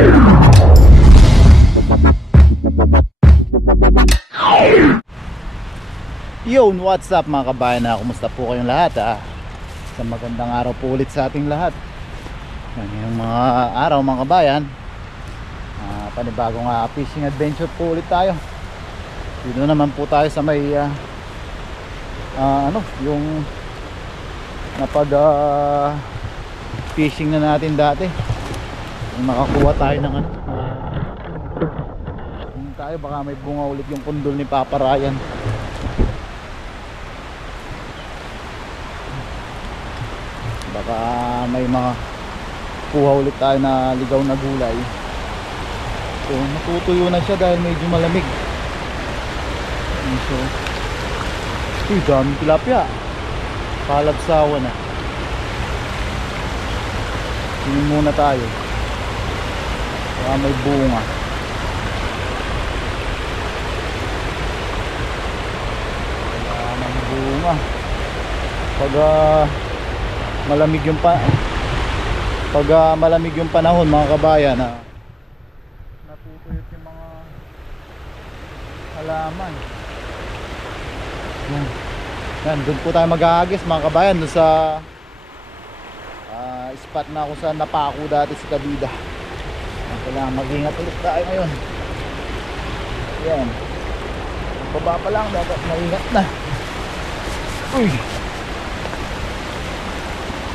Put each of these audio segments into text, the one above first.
Yo, what's up mga kabayan na? Kumusta po kayong lahat Sa magandang araw po ulit sa ating lahat. Ngayong mga araw mga kabayan, panibagong fishing adventure po ulit tayo. Dito naman po tayo sa may yung napag fishing na natin dati. Kung nakakuha tayo ng tayo, baka may bunga ulit yung pundol ni Papa Ryan. Baka may mga kuha ulit tayo na ligaw na gulay. So natutuyo na siya dahil medyo malamig. So daming tilapia. Palabsawa na. Tingin muna tayo. Baka may bunga. Baka may bunga. Pag malamig yung malamig yung panahon mga kabayan, natutuyot yung mga halaman. Yan, doon po tayo mag-aagis mga kabayan, doon sa spot na kung saan napako dati si Kabida. Kailangan mag-ingat ulit tayo ngayon. Yan, baba pa lang, dapat maingat na. Uy,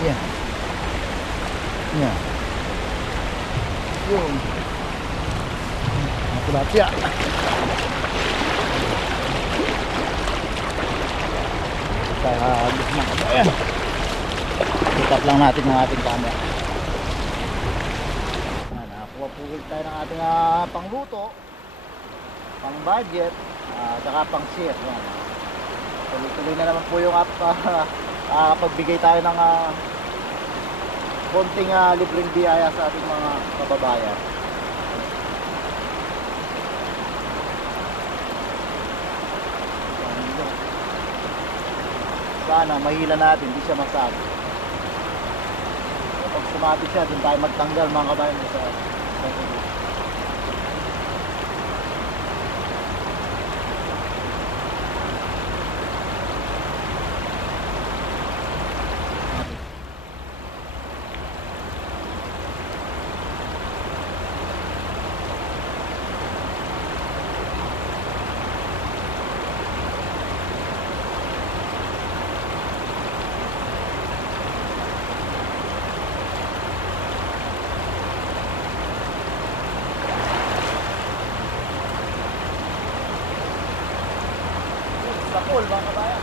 yan. Yan. Yun. Tilapia. Kaya gusto na kami. Ayan. Tutap lang natin ng ating camera. Nakakuha po ulit tayo ng ating pangluto, pang budget, saka pang share. Tuloy-tuloy na naman po yung pagbigay tayo ng konting libreng biyaya sa ating mga kababayan. Sana mahila natin, hindi siya masabi. Pag sumabit siya, doon tayo magtanggal mga kabayan sa pool mga kabayan.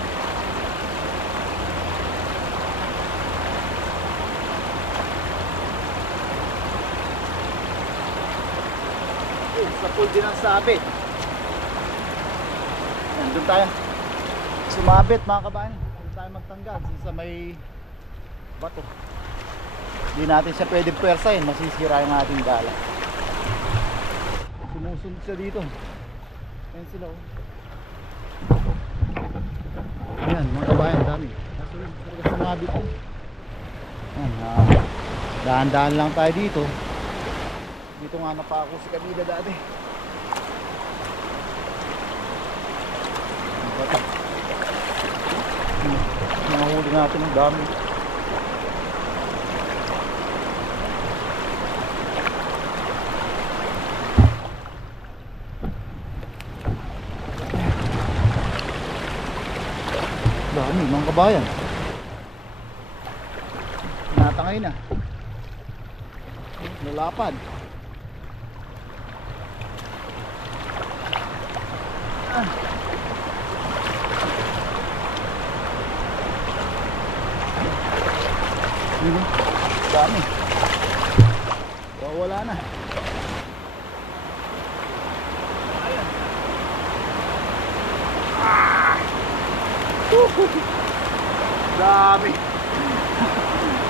Sa pool din ang sabit. Doon tayo sumabit mga kabayan. Doon tayo magtanggal sa may bato. Hindi natin siya pwede pwersahin, masisira yung ating dala. Sumusunod siya dito. Ayan sila oh. Ayan mga kabayan, dami. Talaga sumabit ko. Dahan-dahan lang tayo dito. Dito nga napako si Kabida dati. Nahuli natin ang dami. Dami mga kabayan. Natangay na. Nalapad. Dami. Wala na. Ayan. Dami.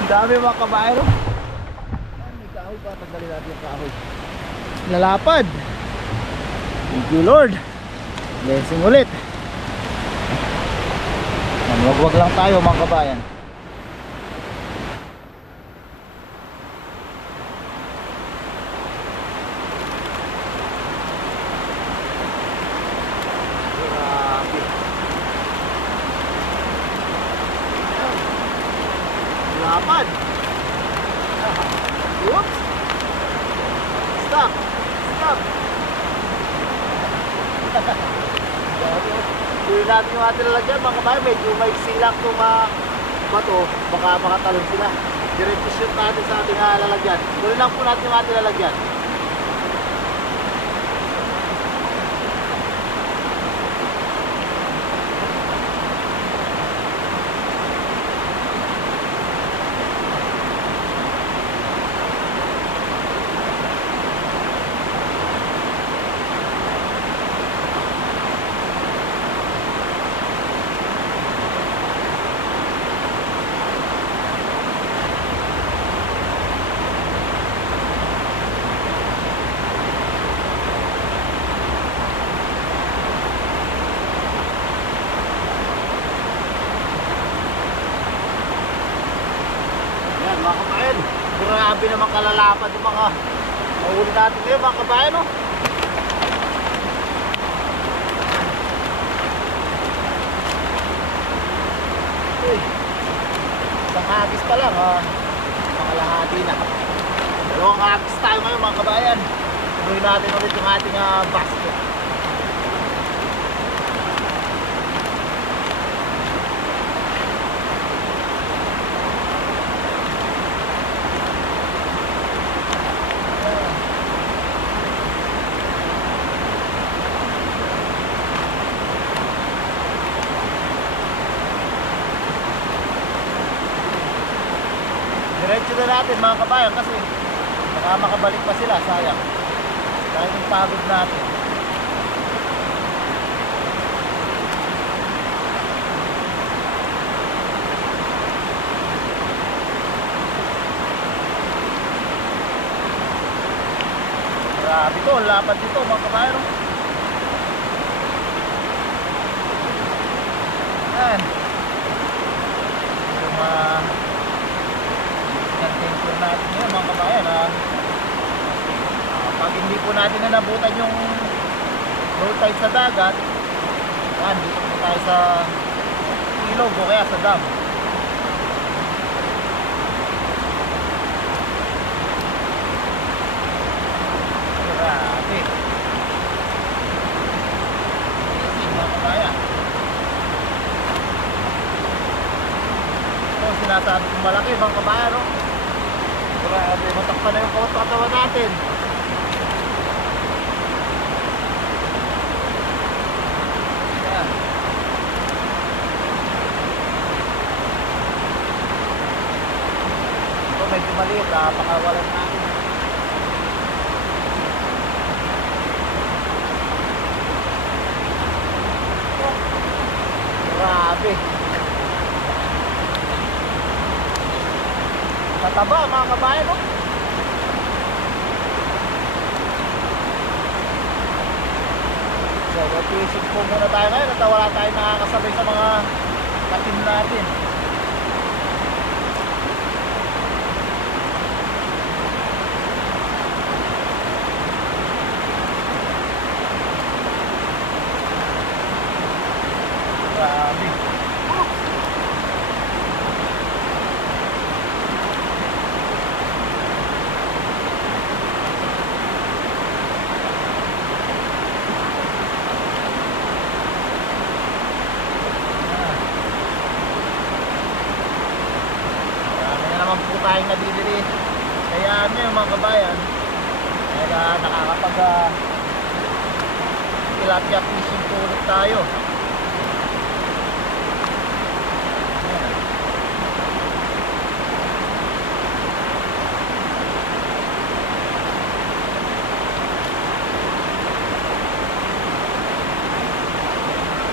Dami mga kabayan. May kahoy pa. Tanggalin natin yung kahoy. Lalapad. Thank you Lord. Blessing ulit. Wag-wag lang tayo mga kabayan. Oops! Stop! Stop! Tuloy natin yung ating lalagyan mga kabayan. Medyo may silak itong bato. Baka makatalon sila. Diretso shoot natin sa ating lalagyan. Tuloy lang po natin yung ating lalagyan. Mga kabayan, grabe naman kalalapad yung mga mahuli natin ngayon mga kabayan, no? Uy, isang hagis pa lang, mga lahati na. Dalawang hagis tayo ngayon mga kabayan. Tuloy natin ulit yung ating basket. Diretso na natin mga kabayan kasi baka makabalik pa sila, sayang dahil yung pagod natin. Grabe to, lapad dito mga kabayan, no? Yan yung temperature natin ngayon mga kabayan, pag hindi po natin nanabutan yung low tide sa dagat, yan, dito po tayo sa ilog o kaya sa dam. Grabe amazing mga kabayan. Ito sinasabi kong malaki mga kabayan, no? Grabe, matakpan na yung katawan natin. Ayan. Ito medyo maliit, pakawalan natin. Grabe. Mataba mga kabayan, no? So, fishing po muna tayo ngayon at wala tayong nakakasabay sa mga katim natin. Grabe. Tayong nabibili kaya ano yung mga kabayan kaya nakakapag tilapia fishing po ulit tayo.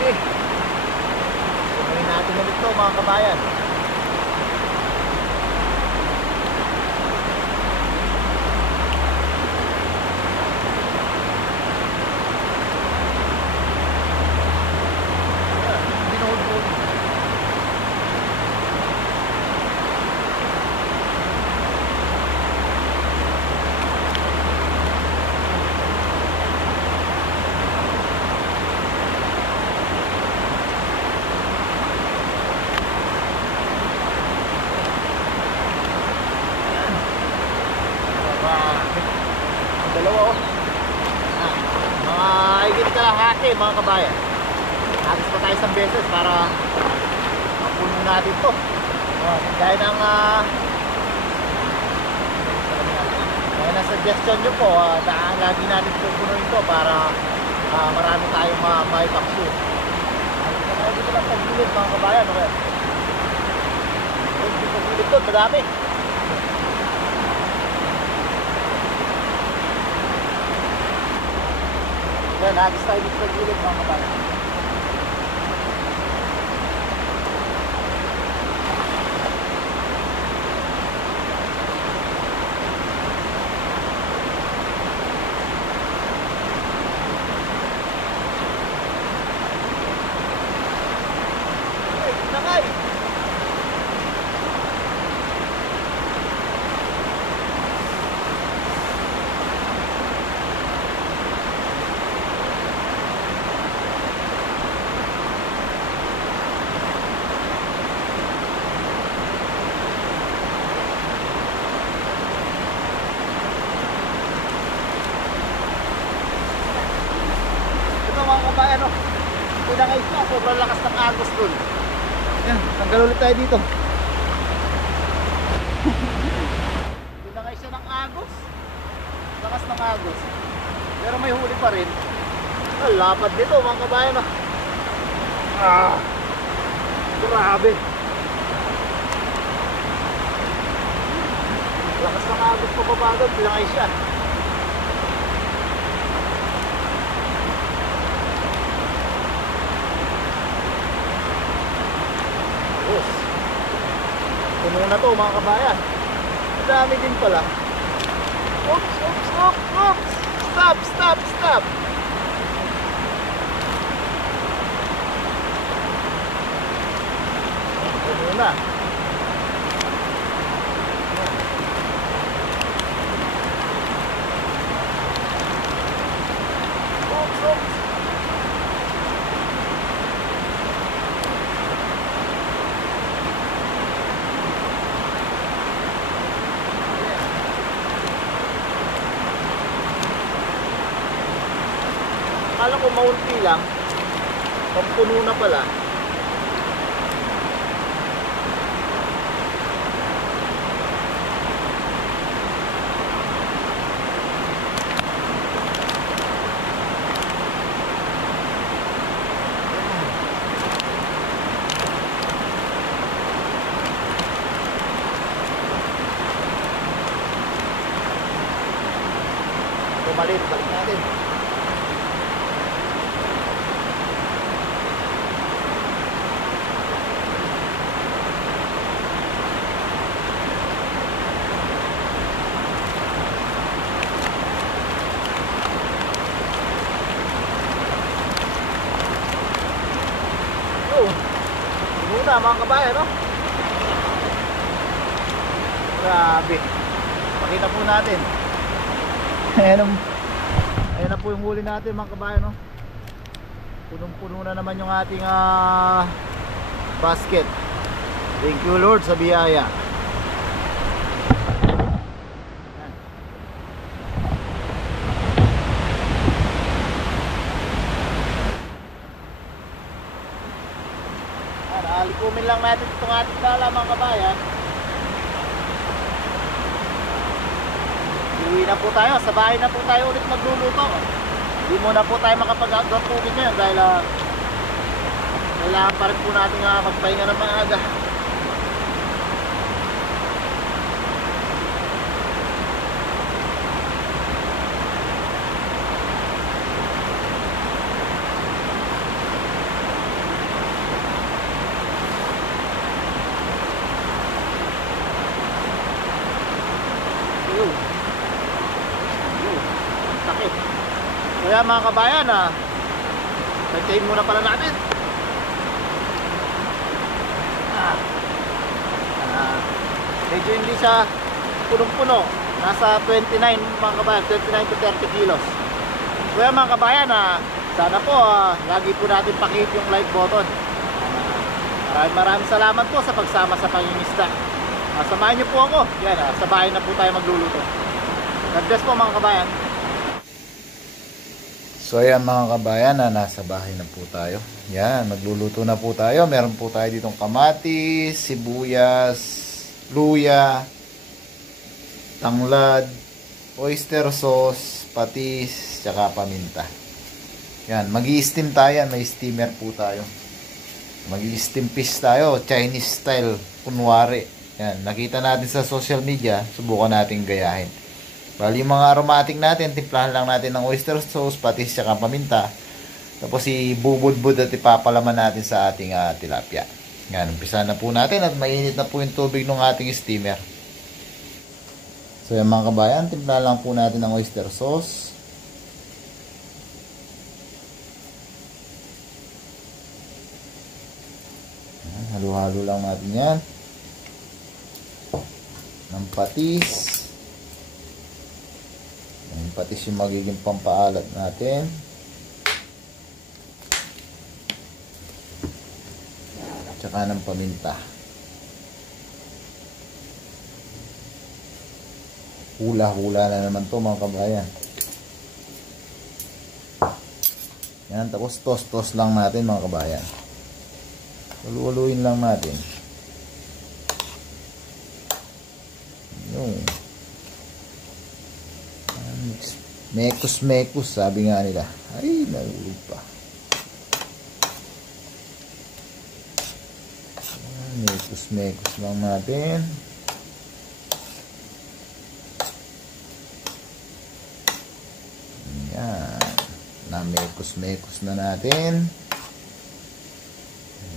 Okay, gawin natin ulit ito mga kabayan. dalawa oh. Mga higit kalahati mga kabayan. Agos pa tayo isang beses para mapuno natin to. Dahil ng suggestion nyo po, lagi natin pupunuin to para marami tayong maipakso. Kaya dito lang pag-gilid mga kabayan. Okay? Dito pag-gilid to, madami. Yan, agos tayo dito pag-gilid mga kabayan. Kabayan oh. Pinangay siya, sobrang lakas ng agos dun. Yan, tanggal ulit tayo dito. Pinangay siya ng agos. Lakas ng agos. Pero may huli pa rin. Lapad dito mga kabayan oh. Grabe. Lakas ng agos pa baba doon, pinangay siya. Puno na to mga kabayan. Madami din pala. Oops, oops, oops, oops. Stop, stop, stop. Puno na. Oops, oops. Akala ko maunti lang, pampuno na pala. Balik natin. Muna mga kabayan no? Grabe. Pakita po natin. Ayan na po yung huli natin mga kabayan no? Punong-puno na naman yung ating basket. Thank you Lord sa biyaya. Alikumin lang natin itong ating dala mga kabayan. Uwi na po tayo, sa bahay na po tayo ulit magluluto. Hindi muna po tayo makapag-agapugin ngayon dahil kailangan pa rin po natin magpahinga ng maaga. Kaya mga kabayan nagtayin muna pala natin. Medyo hindi siya punong-puno. Nasa 29 mga kabayan, 29 to 30 kilos. Kaya mga kabayan sana po lagi po natin pakihit yung like button. Maraming salamat po sa pagsama sa pangingisda. Samahan niyo po ako. Yan, sa bahay na po tayo magluluto. God bless po mga kabayan. So ayan mga kabayan, nasa bahay na po tayo. Yan, magluluto na po tayo. Meron po tayo ditong kamatis, sibuyas, luya, tanglad, oyster sauce, patis, tsaka paminta. Yan, mag-i-steam tayo. May steamer po tayo. Mag-i-steam fish tayo, Chinese style, kunwari. Yan, nakita natin sa social media, subukan natin gayahin. Bali yung mga aromatic natin, timplahan lang natin ng oyster sauce, patis, tsaka paminta. Tapos ibubudbud at ipapalaman natin sa ating tilapia. Yan, umpisa na po natin at mainit na po yung tubig ng ating steamer. So yan mga kabayan, timplahan lang po natin ng oyster sauce. Yan, halo-halo lang natin yan. Ng patis. Yung patis yung magiging pampaalat natin. Tsaka ng paminta. Hula-hula na naman to mga kabayan. Yan, tapos toss-toss lang natin mga kabayan. Hulu-huluin lang natin. Yung mekus-mekus sabi nga nila. Ay, nalulog pa. Mekus-mekus lang natin. Ayan. Na-mekus-mekus na natin.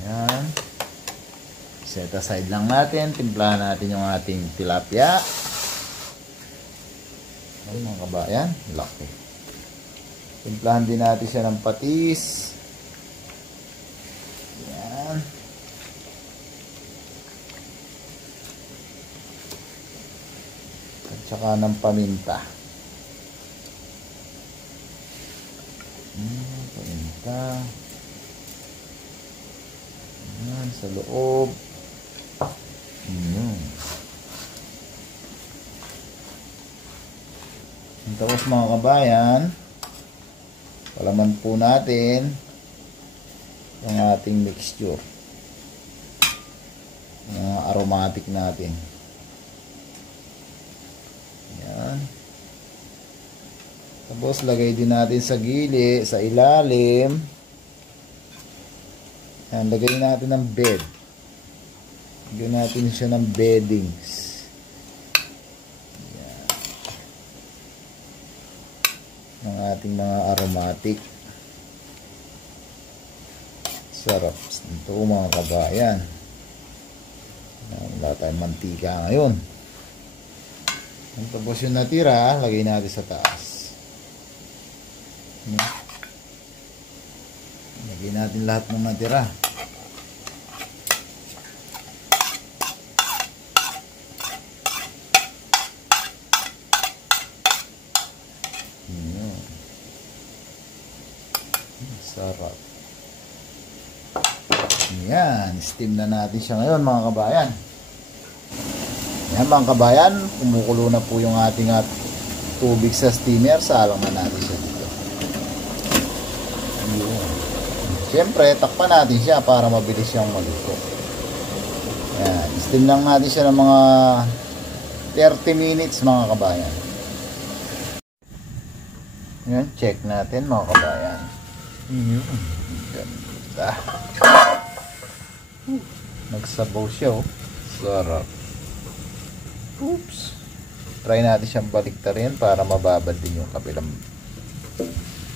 Ayan. Set aside lang natin. Timplahan natin yung ating tilapia. Ayan mga kabayan. Laki. Timplahan din natin siya ng patis. Ayan. At saka ng paminta. Paminta. Ayan, sa loob. Ayan. Tapos mga kabayan, palaman po natin yung ating mixture. Yung aromatic natin. Ayan. Tapos lagay din natin sa gilid, sa ilalim. Ayan, lagay natin ng bed. Lagay natin siya ng beddings. Ayan. Ng ating mga aromatic. Sarap ito mga kabayan. Wala tayong mantika ngayon. Tapos yung natira, lagay natin sa taas. Lagay natin lahat ng natira. Sarap. Yan, steam na natin siya ngayon mga kabayan. Yan mga kabayan, kumukulo na po yung ating tubig sa steamer. Salang na natin siya dito. Yun. Siyempre, takpan natin siya para mabilis siyang maluto. Yan, steam lang natin siya ng mga 30 minutes mga kabayan. Yan, check natin mga kabayan. Yun, ganda. Nagsabaw siya oh. Sarap. Oops. Try natin siyang baliktarin para mababad din yung kabilang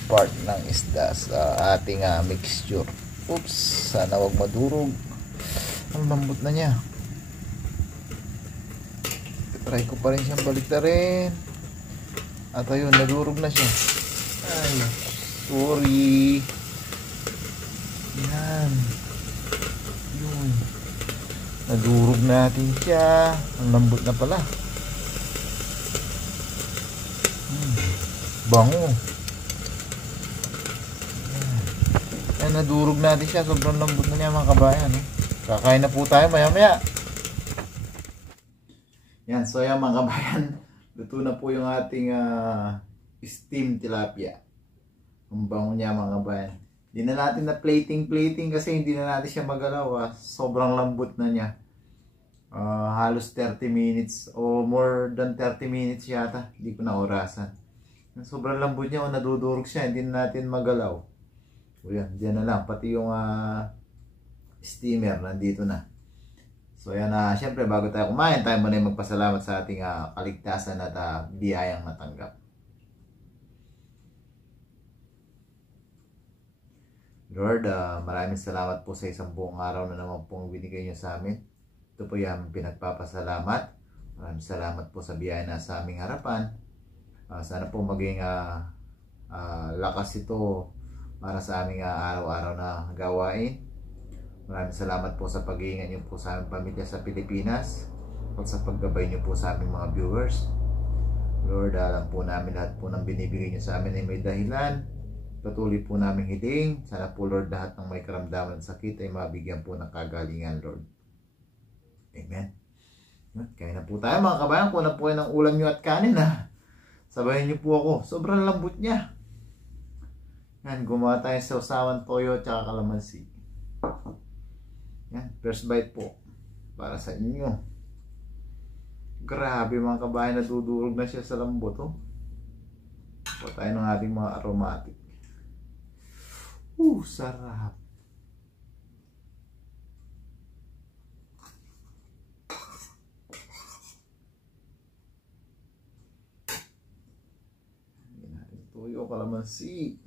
part ng isda sa ating mixture. Oops. Sana wag madurog. Ang lambot na niya. Try ko pa rin siyang baliktarin. At ayun, nadurog na siya. Ay, sorry. Yan. Yun. Nadurog natin siya. Ang lambot na pala. Bango. Yan, nadurog natin siya. Sobrang lambot na niya mga kabayan. Kakain na po tayo maya maya. Yan, so yan mga kabayan. Luto na po yung ating steam tilapia. Ang bango niya mga kabayan. Hindi na natin na plating kasi hindi na natin siya magalaw. Sobrang lambot na niya. Halos 30 minutes o more than 30 minutes yata. Hindi ko na orasan. Sobrang lambot niya o nadudurog siya. Hindi na natin magalaw. O yan, diyan na lang. Pati yung steamer nandito na. So yan, syempre bago tayo kumain, tayo muna yung magpasalamat sa ating kaligtasan at biyayang natanggap. Lord, maraming salamat po sa isang buong araw na naman pong binigay niyo sa amin. Ito po yung pinagpapasalamat. Maraming salamat po sa biyaya na sa aming harapan. Sana po maging lakas ito para sa aming araw-araw na gawain. Maraming salamat po sa pag-iingat niyo po sa aming pamilya sa Pilipinas at sa paggabay niyo po sa aming mga viewers. Lord, alam po namin lahat po ng binibigay niyo sa amin ay may dahilan. Patuloy po namin hiling. Sana po Lord lahat ng may karamdaman sa sakit ay mabigyan po ng kagalingan Lord. Amen. Kaya na po tayo mga kabayan. Kung na po ng ulam nyo at kanin sabahin niyo po ako. Sobrang lambot niya. Yan, gumawa tayo sa usawan toyo at kalamansi. Yan, first bite po. Para sa inyo. Grabe mga kabayan, nadudurog na siya sa lambot. Po tayo ng ating mga aromatic. Sarap. Tuyo, kalamansi.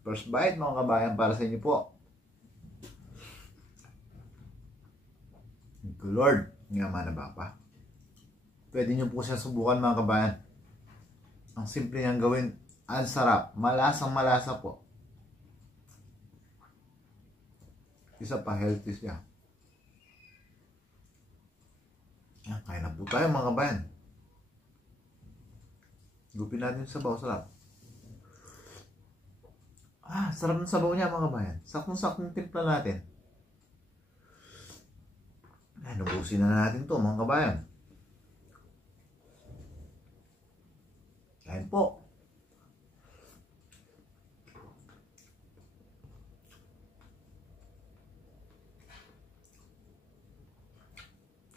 First bite mga kabayan para sa inyo po. Thank you Lord. Nga mana ba pa? Pwede nyo po siya subukan mga kabayan. Ang simple niyang gawin. Ang sarap. Malasang malasa po. Isa pa healthy siya. Kaya na po tayo mga kabayan. Gupin natin yung sabaw. Sarap. Sarap ng sabaw niya mga kabayan. Saktong-saktong timpla natin. Nubusin na natin to mga kabayan. Kain po.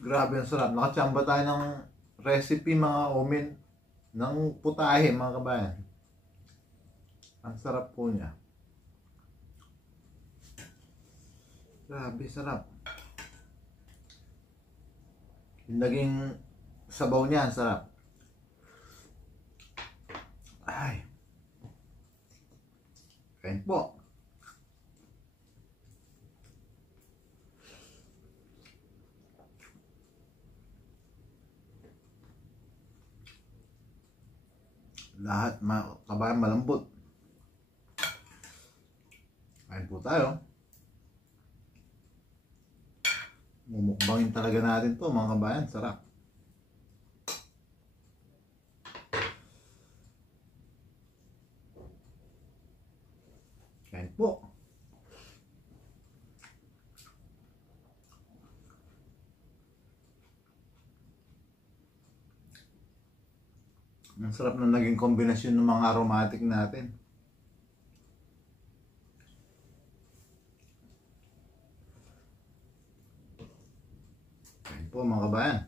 Grabe ang sarap. Nakachamba tayo ng recipe mga omen ng putahe mga kabayan. Ang sarap po niya. Grabe sarap. Yung naging sabaw niya ang sarap. Kain po. Lahat kabayan malambot. Kain po tayo. Mumukbangin talaga natin to mga kabayan. Sarap. Kain po. Ang sarap na naging kombinasyon ng mga aromatic natin. Kain po mga kabayan.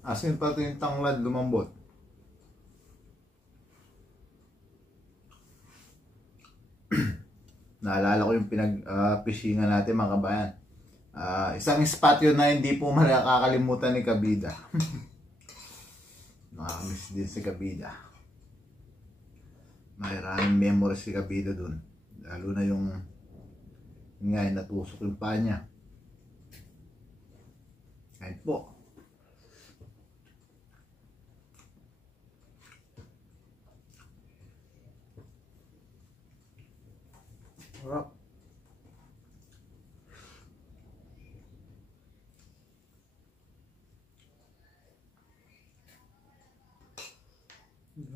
Asin pati yung tanglad lumambot. Naalala ko yung pinag-pishingan natin mga kabayan. Isang spot yun na hindi po makakalimutan ni Kabida. Nakamiss din si Kabida. Maraming memories si Kabida dun. Lalo na yung natusok yung paa niya. Kahit po. Sarap.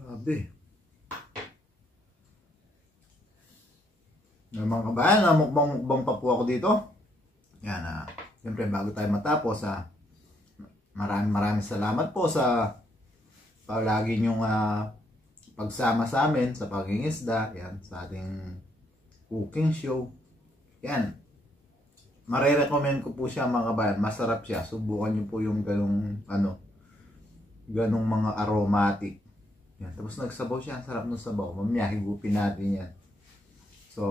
Grabe. Mga kabayan, mukbang pa po ako dito. Yan, siyempre bago tayo matapos, maraming salamat po sa palagi nyong pagsama sa amin sa pag-iingisda, yan, sa ating cooking show. Yan. Mare-recommend ko po siya mga kabayan. Masarap siya. Subukan niyo po yung ganong mga aromatic. Yan. Tapos nagsabaw siya. Ang sarap ng sabaw. Mamaya higupin natin yan. So,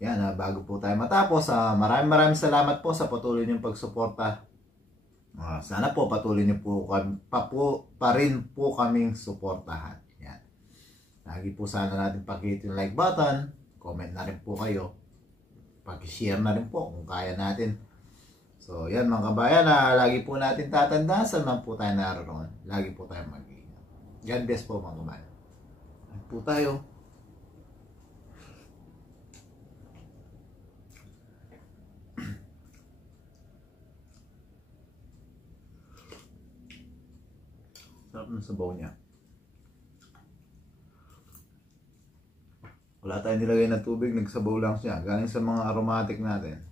yan. Bago po tayo matapos, maraming salamat po sa patuloy niyong pagsuporta. Sana po patuloy niyo po pa rin po kaming suportahan. Yan. Lagi po sana natin pakihit yung like button. Comment na rin po kayo. Pag-share na rin po kung kaya natin. So, yan mga kabayan, lagi po natin tatandaan saan man po tayo naroon. Lagi po tayo mag-iingat. God bless po mga kabayan. Lagi po tayo. Sarap ng sabaw niya. Wala tayong nilagay na tubig, nagsabaw lang siya. Galing sa mga aromatic natin.